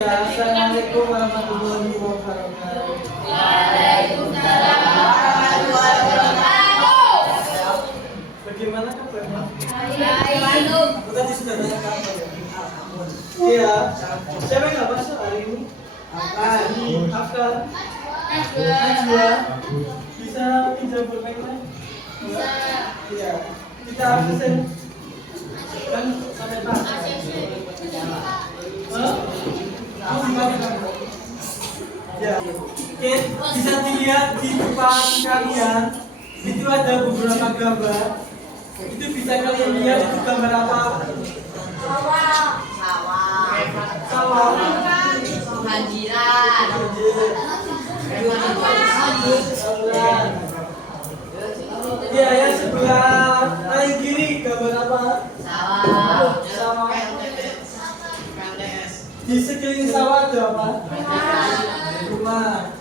Assalamualaikum warahmatullahi wabarakatuh. Waalaikumsalam warahmatullahi wabarakatuh. Bagaimana kabarnya? Baik. Aku tadi sudah tanya kabar ya. Iya. Siapa yang nggak masuk hari ini? Afgan. Najwa. Bisa pinjam pulpennya? Bisa. Iya. Kita absen. Kan sampai pas. Ya, oke, bisa dilihat di depan kalian itu ada beberapa gambar. Itu bisa kalian lihat itu gambar apa? Sawah. Kebanjiran. Ya, yang sebelah paling kiri gambar apa? Sawah. Di sekeliling sawah ada apa? Rumah.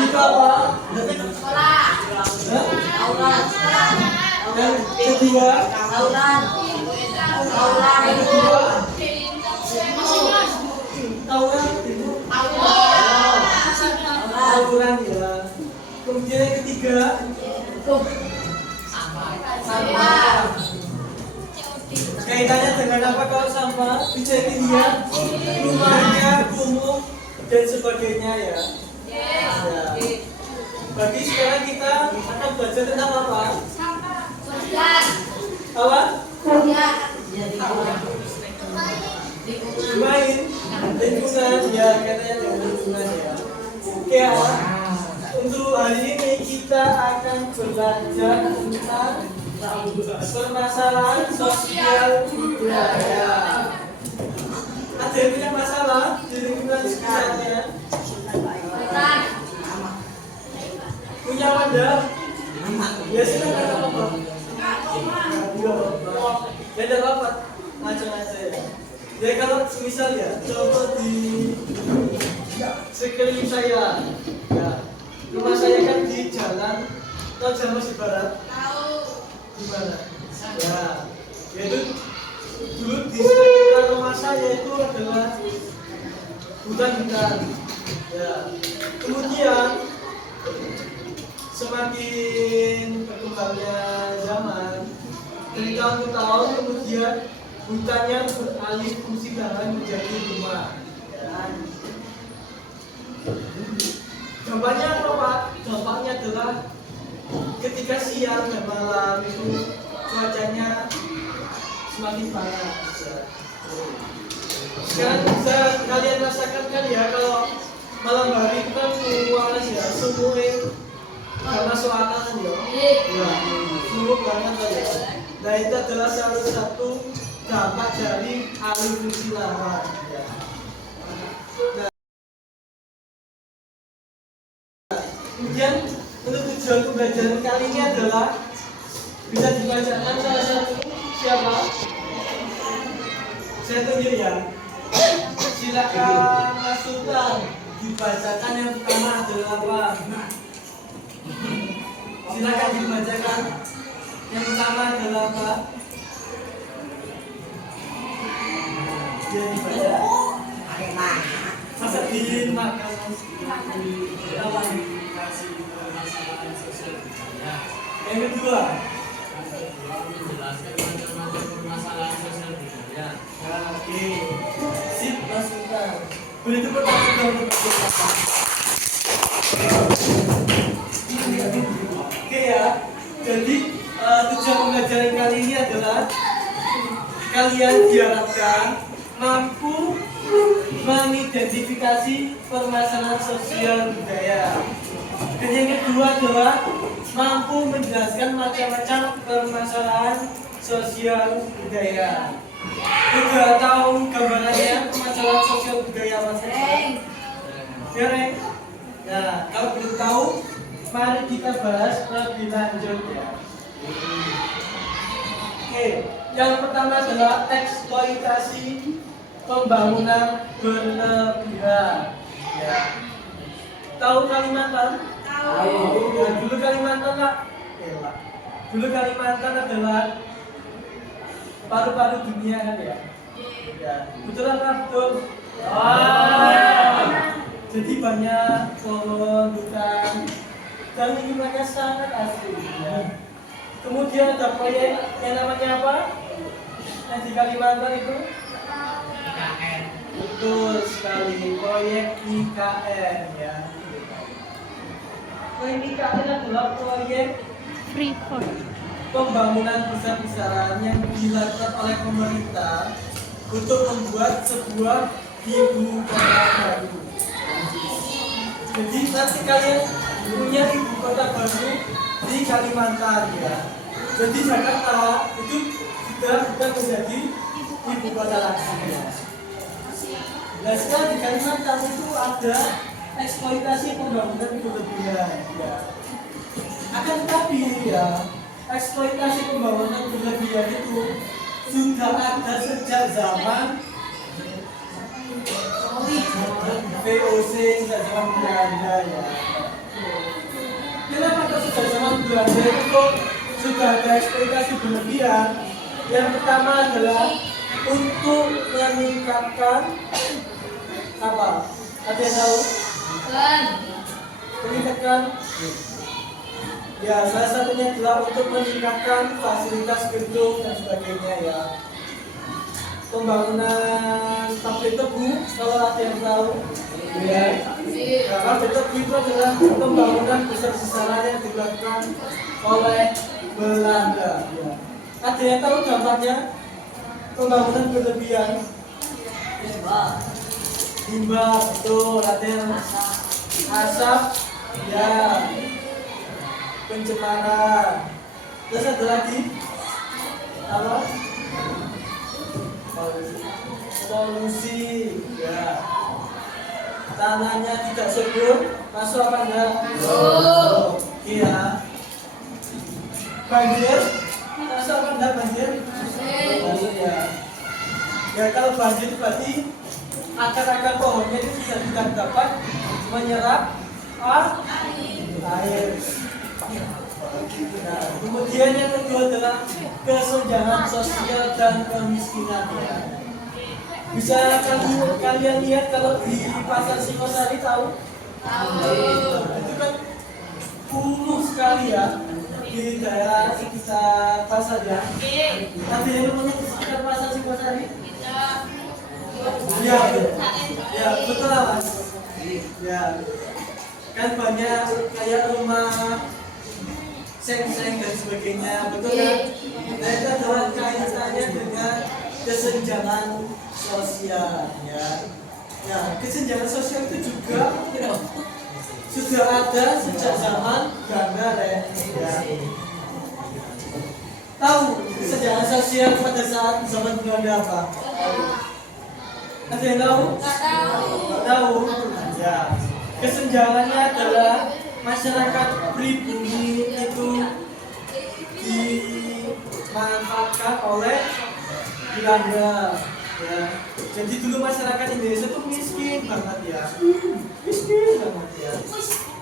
Itu apa? Sekolah. Aulan. Yang kedua? Aulan. Aulan. Yang kedua? Tauran. Tauran ya. Kemudian yang ketiga? Sampah. Kaitannya dengan apa kalau sampah? Bisa dilihat rumahnya, kumuh dan sebagainya ya. Ya. Bagi sekarang kita akan belajar tentang apa? Apa? Main lingkungan ya, katanya dengan lingkungan ya. Oke ya. Untuk hari ini kita akan belajar tentang permasalahan sosial budaya. Ada yang punya masalah di lingkungan sekitarnya? Punya wadah? Ya silakan apa? Ya ada rapat, macam aja ya. Ya kalau misal ya, coba di sekeliling saya. Ya, rumah saya kan di jalan Raja Masjid Barat. Di mana? Ya, yaitu dulu di sekitar rumah saya itu adalah hutan-hutan. Ya, kemudian semakin berkembangnya zaman, dari tahun ke tahun kemudian hutannya beralih fungsi lahan menjadi rumah. Ya. Dampaknya apa Pak? Dampaknya adalah ketika siang dan malam itu cuacanya semakin panas. Sekarang bisa kalian rasakan kan ya kalau malam hari itu kan panas ya, semuanya nggak masuk akal kan ya? Ya, sungguh banget lah ya. Nah itu adalah salah satu dampak dari alih fungsi lahan. Ya. Nah, kemudian untuk tujuan pembelajaran kali ini adalah bisa dibacakan salah satu siapa? Saya tunjuk ya. Silakan Mas Sultan dibacakan yang pertama adalah apa? Silakan dibacakan yang pertama adalah apa? Ya dibaca. Masa dimakan? Apa? Yang kedua, menjelaskan macam-macam permasalahan sosial budaya. oke, sip Mas Sultan. Boleh itu pertama dong. Oke ya, jadi tujuan pembelajaran kali ini adalah kalian diharapkan mampu mengidentifikasi permasalahan sosial budaya. Dan yang kedua adalah mampu menjelaskan macam-macam permasalahan sosial budaya. Sudah tahu gambarannya permasalahan sosial budaya Mas? Dereng. Nah, kalau belum tahu, mari kita bahas lebih lanjut ya. Oke, yang pertama adalah eksploitasi pembangunan berlebihan. Ya. Tahu Kalimantan? Tahu. Ya, dulu Kalimantan lah. Dulu Kalimantan adalah paru-paru dunia kan ya? Ya, betul apa betul? Jadi banyak pohon, hutan, dan lingkungannya sangat asri. Ya. Kemudian ada proyek yang namanya apa? Yang di Kalimantan itu? IKN. Betul sekali, proyek IKN ya. Proyek IKN adalah proyek pembangunan besar-besaran yang dilakukan oleh pemerintah untuk membuat sebuah ibu kota baru. Jadi nanti kalian punya ibu kota baru di Kalimantan ya. Jadi Jakarta itu sudah menjadi ibu kota lagi ya. Nah sekarang di Kalimantan itu ada eksploitasi pembangunan berlebihan ya. Akan tetapi ya, eksploitasi pembangunan berlebihan itu sudah ada sejak zaman VOC, sejak zaman Belanda ya. Kenapa kok sejak zaman Belanda itu kok sudah ada eksploitasi berlebihan? Yang pertama adalah untuk meningkatkan apa? Ada yang tahu? Meningkatkan ya, salah satunya adalah untuk meningkatkan fasilitas gedung dan sebagainya ya. Pembangunan pabrik tebu, kalau ada yang tahu ya. Nah, pabrik tebu itu adalah pembangunan besar-besaran yang dilakukan oleh Belanda ya. Ada yang tahu dampaknya pembangunan berlebihan? Limbah, betul. Ada yang asap ya, pencemaran. Terus ada lagi apa? Polusi ya. Tanahnya tidak subur, masuk apa enggak? Iya. Banjir, masuk apa enggak banjir? Masuk ya. Ya kalau banjir itu berarti akar-akar pohonnya itu sudah tidak dapat menyerap air. Nah, kemudian yang kedua adalah kesenjangan sosial dan kemiskinan ya. Bisa kalian lihat kalau di pasar Singosari tahu? Itu kan kumuh sekali ya di daerah sekitar pasar ya. Ada yang rumahnya di sekitar pasar Singosari? Ya, ya betul lah mas. Ya, kan banyak kayak rumah seng-seng dan sebagainya, betul kan? Nah itu adalah kaitannya dengan kesenjangan sosial ya. Ya, kesenjangan sosial itu juga ya, sudah ada sejak zaman Belanda ya. Tahu kesenjangan sosial pada saat zaman Belanda apa? Ada yang tahu? Nggak tahu. Ya, kesenjangannya adalah masyarakat pribumi itu dimanfaatkan oleh Belanda ya. Jadi dulu masyarakat Indonesia itu miskin banget ya, miskin banget ya.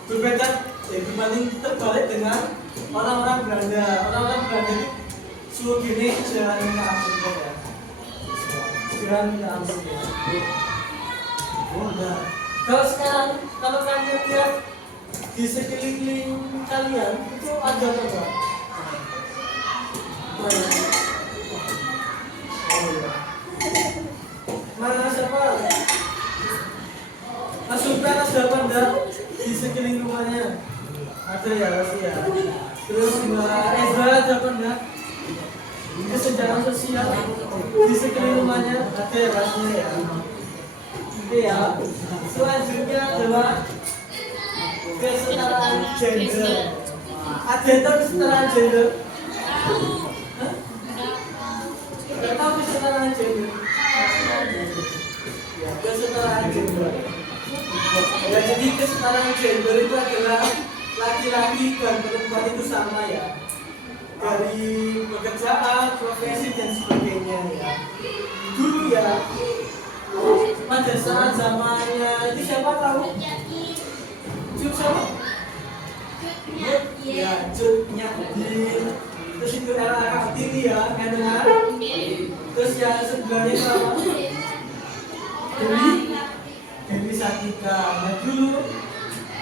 Berbeda ya, dibanding terbalik dengan orang-orang Belanda. Orang-orang Belanda itu suruh gini, jangan minta ampun ya, jangan minta ampun ya. Nah, kalau sekarang kalau kalian lihat di sekeliling kalian itu ada apa? Mana siapa? Mas Sultan ada apa enggak di sekeliling rumahnya? Ada ya pasti ya. Terus Mbak Ezra ada apa enggak? Kesenjangan sosial di sekeliling rumahnya ada ya pastinya ya. Oke ya. Selanjutnya adalah kesetaraan gender. Ada yang tahu kesetaraan gender? Tidak tahu kesetaraan gender? Ya, kesetaraan gender. Ya, jadi kesetaraan gender itu adalah laki-laki dan perempuan itu sama ya. Dari pekerjaan, profesi dan sebagainya ya. Dulu ya, pada saat zamannya itu siapa tahu? Cut siapa? Ya, Cut Nyahdin. Terus itu era Kartini ya, dengar. Terus yang sebelahnya itu apa? Dewi kecantikan. Nah dulu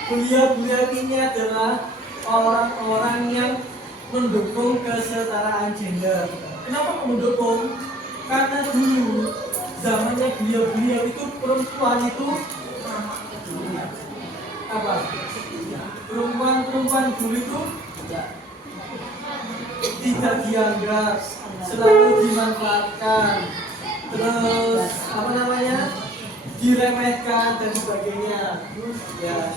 bulia-bulia ini adalah orang-orang yang mendukung kesetaraan gender. Kenapa mendukung? Karena dulu zamannya bulia-bulia itu perempuan itu apa? Perempuan dulu itu tidak dianggap, selalu dimanfaatkan, terus apa namanya, diremehkan dan sebagainya. Ya.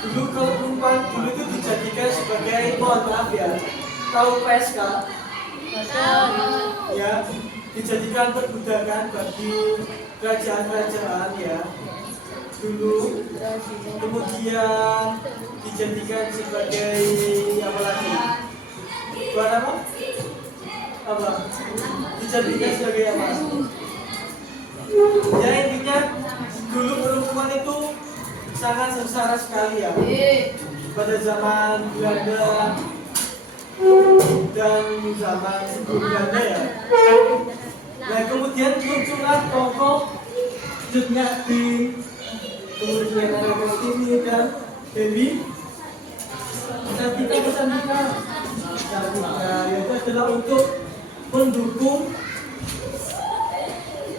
Dulu kalau perempuan dulu itu dijadikan sebagai, mohon maaf ya, tahu PSK? Ya, dijadikan perbudakan bagi kerajaan-kerajaan ya. Dulu kemudian dijadikan sebagai apa lagi? Buat apa? Apa? Dijadikan sebagai apa? Ya intinya dulu perempuan itu sangat sengsara sekali ya pada zaman Belanda dan zaman sebelum Belanda ya. Nah kemudian muncullah tokoh Yudnyati, kemudian ada Kartini dan Dewi Cantika itu adalah untuk mendukung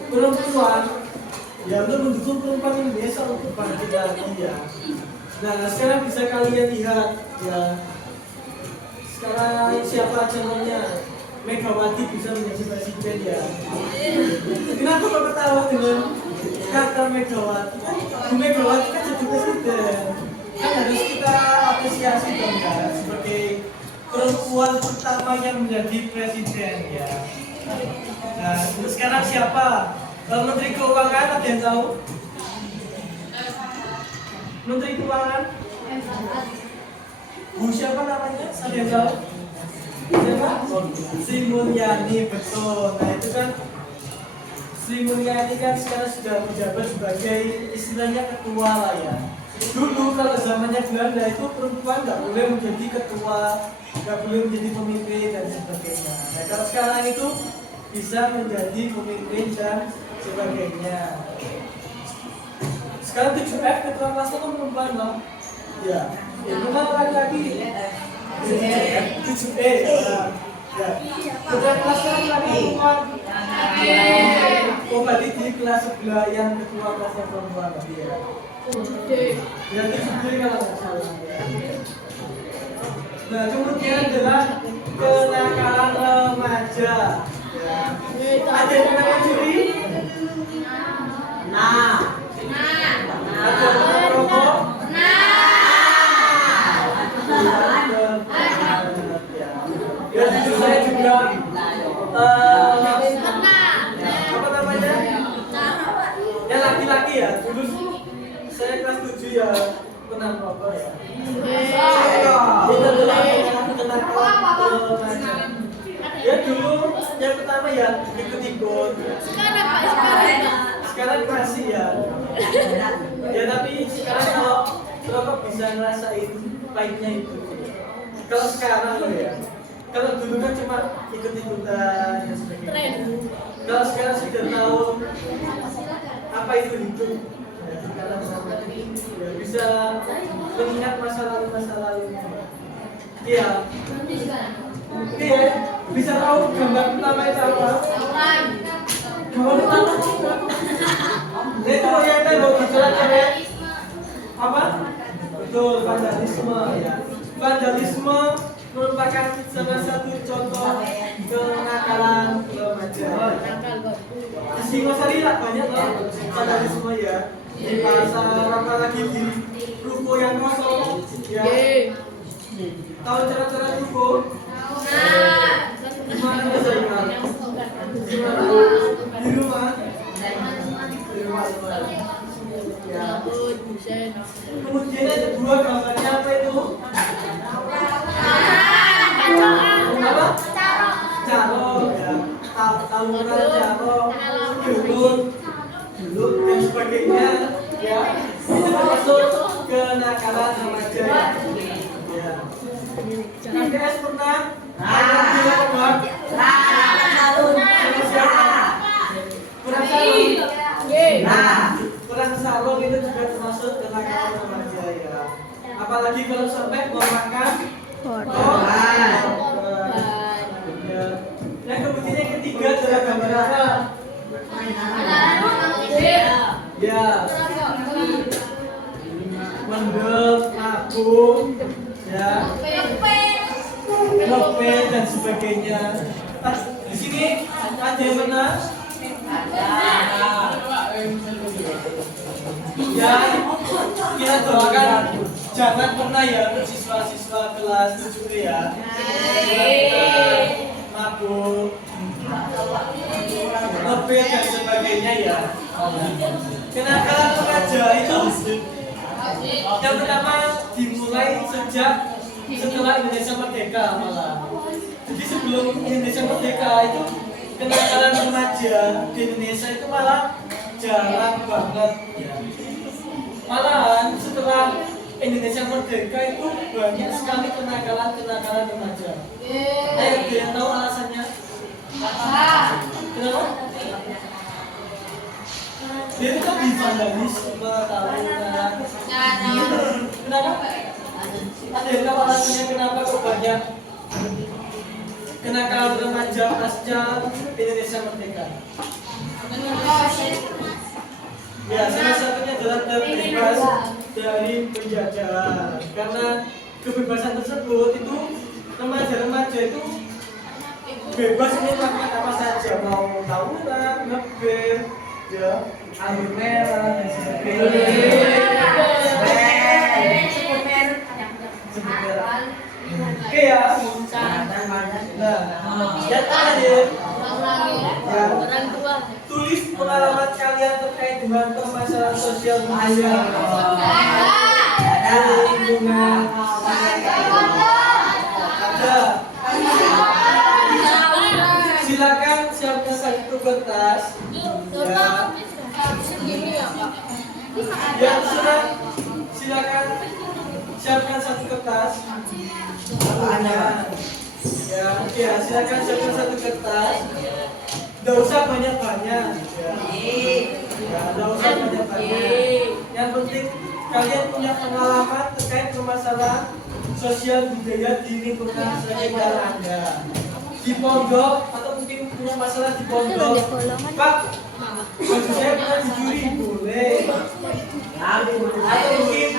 perempuan ya, untuk mendukung perempuan Indonesia untuk bangkit lagi ya. Nah sekarang bisa kalian lihat ya, sekarang siapa calonnya? Megawati bisa menjadi presiden ya. Kenapa kau ketawa dengan kata Megawati? Bu Megawati kan jadi presiden, kan harus kita apresiasi dong ya, sebagai perempuan pertama yang menjadi presiden ya. Nah terus sekarang siapa? Menteri Keuangan, ada yang tahu? Menteri Keuangan? Bu siapa namanya? Ada yang tahu? Siapa? Sri Mulyani, betul. Nah itu kan Sri Mulyani kan sekarang sudah menjabat sebagai istilahnya ketua lah ya. Dulu kalau zamannya Belanda itu perempuan nggak boleh menjadi ketua, nggak boleh menjadi pemimpin dan sebagainya. Nah kalau sekarang itu bisa menjadi pemimpin dan sebagainya. Sekarang 7F ketua kelas itu perempuan loh. Ya, itu kan laki-laki. 7E ya. Ketua kelas laki-laki perempuan. Oh tadi di kelas sebelah yang ketua kelasnya perempuan tadi ya. Ya 7D kalau nggak salah. Nah kemudian adalah kenakalan remaja. Ada yang pernah mencuri? Nah. Ada yang pernah merokok? Ya jujur saya juga apa namanya? Ya laki-laki ya. Dulu saya kelas 7 ya pernah merokok ya. Itu adalah kenakalan remaja. Ya dulu yang pertama ya ikut-ikut. Sekarang masih ya. Ya tapi sekarang kalau rokok bisa ngerasain pahitnya itu. Kalau sekarang loh ya. Kalau dulu kan cuma ikut-ikutan dan sebagainya. Kalau sekarang sudah tahu apa itu hidup. Ya, sekarang ya, bisa mengingat masa lalu. Iya. Iya, bisa tahu gambar pertama itu apa? Gambar pertama itu yang tadi mau dijelaskan ya? Apa? Betul, vandalisme ya. Vandalisme merupakan salah satu contoh kenakalan remaja. Di Singosari lah banyak loh vandalisme ya. Di pasar, apalagi di ruko yang kosong ya. Tahu cara-cara ruko? Gimana biasanya? Gimana? Di rumah? Di rumah. Ya. Kemudian ada dua gambarnya apa itu? Apa? Calo ya. Tawuran calo, juluk dan sebagainya ya. Itu termasuk kenakalan remaja ya. IPS pernah? Kurang Nanti kalau sampai mau makan Korban. Ya. Yang kemudian yang ketiga adalah gambar apa? Ya. Mendem, nabung, ya, ngepet dan sebagainya. Di sini ada yang benar? Ya, kita doakan jangan pernah ya untuk siswa-siswa kelas 7 ya. Mabuk, ngepet dan sebagainya ya. Kenakalan remaja itu yang pertama dimulai sejak setelah Indonesia merdeka malah. Jadi sebelum Indonesia merdeka itu kenakalan remaja di Indonesia itu malah jarang banget ya. Malahan setelah Indonesia merdeka itu banyak sekali kenakalan remaja. Ayo, ada yang tahu alasannya? Kenapa? Dia itu kan divandalis tawuran. Kenapa? Ada yang tahu alasannya kenapa kok banyak kenakalan remaja pasca Indonesia merdeka? Ya, salah satunya adalah terbebas dari penjajahan. Karena kebebasan tersebut itu remaja-remaja itu bebas ini melakukan apa saja, mau tawuran, ngebir, ya, anggur merah dan sebagainya. Oke ya. Nah, yang terakhir, ya, tulis pengalaman kalian terkait dengan permasalahan sosial media, lingkungan. Ada. Silakan siapkan satu kertas. Ya, silakan siapkan satu kertas. Ya, silakan siapkan satu kertas. Tidak usah banyak-banyak. Ya, tidak usah banyak-banyak. Yang penting kalian punya pengalaman terkait permasalahan sosial budaya di lingkungan sekitar Anda. Di pondok atau mungkin punya masalah di pondok. Pak, baju saya pernah dicuri, boleh. Atau mungkin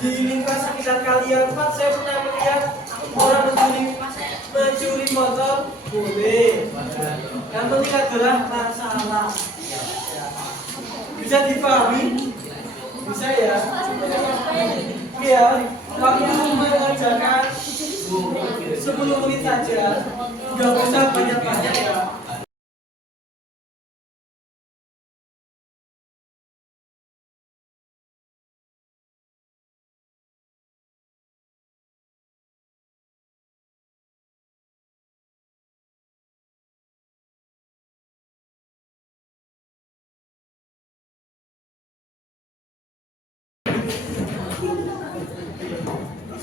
di lingkungan sekitar kalian, Pak, saya pernah melihat orang mencuri motor, boleh. Yang penting adalah masalah. Bisa dipahami? Bisa ya? Iya, waktu mengerjakan 10 menit saja, nggak usah banyak-banyak ya.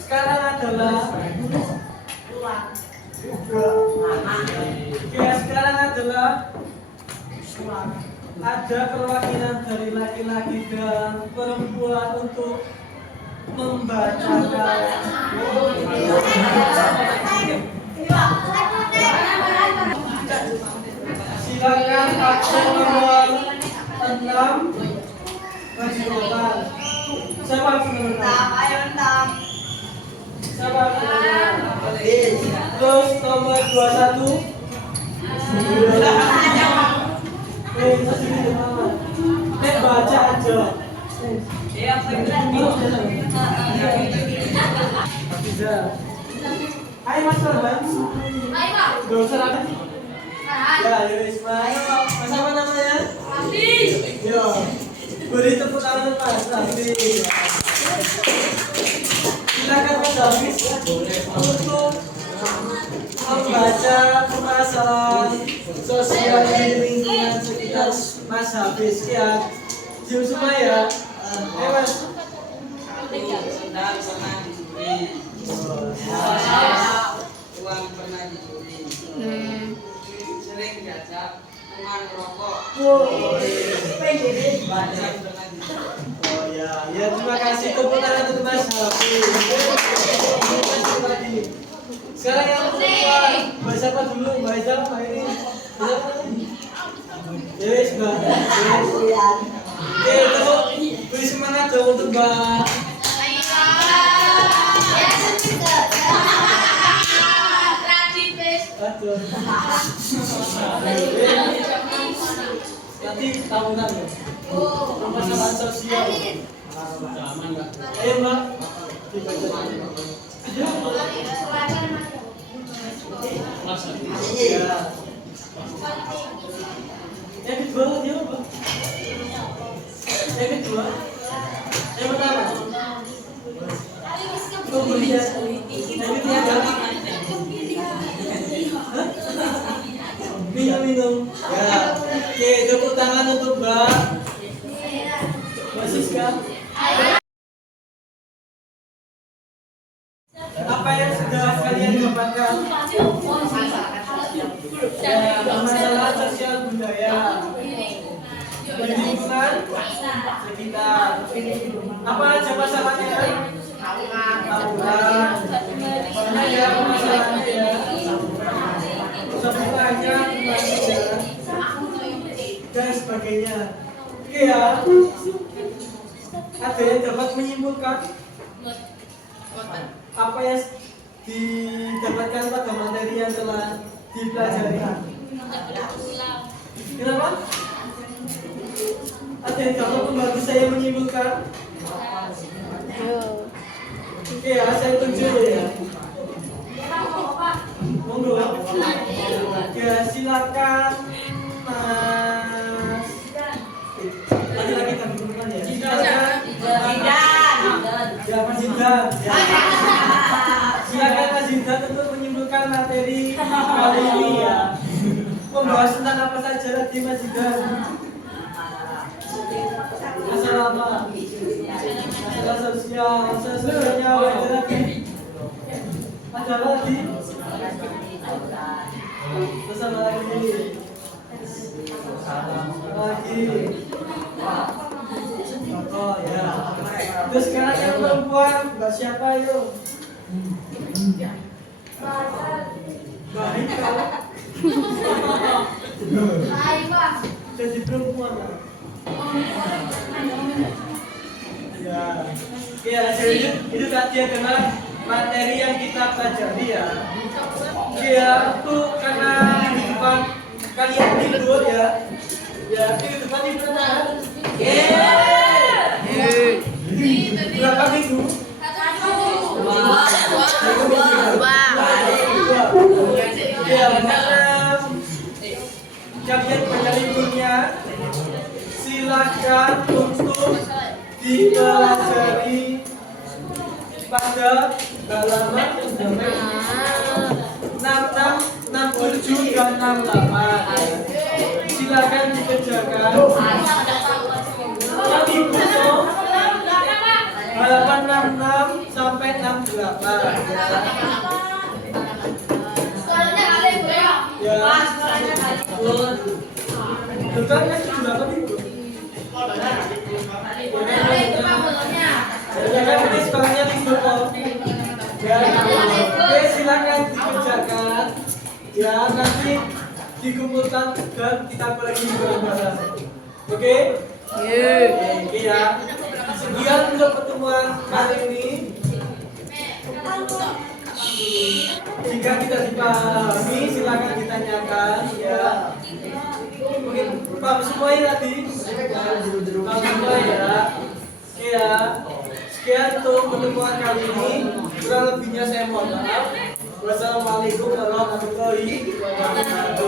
Sekarang adalah sekarang adalah ada perwakilan dari laki-laki dan perempuan untuk membacakan. Silakan absen nomor 6 Masih depan. Siapa absen nomor 6? Siapa absen nomor 6? Terus nomor 21 baca aja. Bisa. Ayo Mas Korban. Gak usah lagi. Ya, Ismail. Mas apa namanya? Yo. Beri tepuk tangan Mas Raffi. Silakan Mas Hafiz untuk membaca permasalahan sosial di lingkungan sekitar Mas Hafiz ya. Jom semua ya. Mas. Sendal pernah dicuri, uang pernah dicuri, sering jajak teman rokok, baca pernah dicuri. Oh ya. Ya terima kasih tepuk tangan untuk Mas Hafiz. Sekarang yang kedua, Mbak siapa dulu? Mbak siapa? Mbak ini. Yes, Mbak. Oke, untuk beri semangat dong untuk Mbak. Aduh. Nanti tahunan ya. Permasalahan sosial. Ayo Mbak. Ya. Yang kedua dia apa? Yang kedua. Yang pertama. Kemudian yang ketiga. Minum. Ya. Oke, tepuk tangan untuk Mbak. Mbak Siska. Apa yang sudah kalian dapatkan? Ya, masalah sosial budaya. Lingkungan sekitar. Apa aja masalahnya? Tawuran. Mana ya masalahnya ya? Semuanya dan sebagainya. Oke ya. Ada yang dapat menyimpulkan apa yang didapatkan pada materi yang telah dipelajari? Kenapa? Ada yang dapat membantu saya menyimpulkan? Oke ya, saya tunjuk ya. Monggo. Ya, silakan Mas. Lagi-lagi kami teman ya. Silakan. Ya, Mas Zidan. Ya. Silakan Mas Zidan untuk menyimpulkan materi kali ini ya. Membahas tentang apa saja tadi Mas Zidan? Masalah apa? Masalah sosial. Masalah sosialnya apa lagi? Ada lagi? Terus apa lagi? Oh ya. Terus sekarang yang perempuan, Mbak siapa yuk? Baik kalau. Jadi perempuan lah. Ya. Ya, jadi itu tadi adalah materi yang kita pelajari ya. Ya, itu karena di depan kalian libur ya. Ya, di depan libur kan? Berapa minggu? Ya, karena kalian banyak liburnya, silakan untuk dipelajari pada halaman 66, 67 dan 68. Silakan dikerjakan. Yang dibutuh halaman 66 sampai 68. Ya. Bukan kan berapa minggu? Ya kan ini sekolahnya libur kok. Ya, oke silakan dikerjakan. Ya nanti dikumpulkan dan kita koleksi bareng-bareng. Oke? Oke ya. Sekian untuk pertemuan kali ini. Jika tidak dipahami silakan ditanyakan ya. Mungkin paham semuanya tadi. Paham semua ya. Oke ya. Sekian untuk pertemuan kali ini. Kurang lebihnya saya mohon maaf. Wassalamualaikum warahmatullahi wabarakatuh.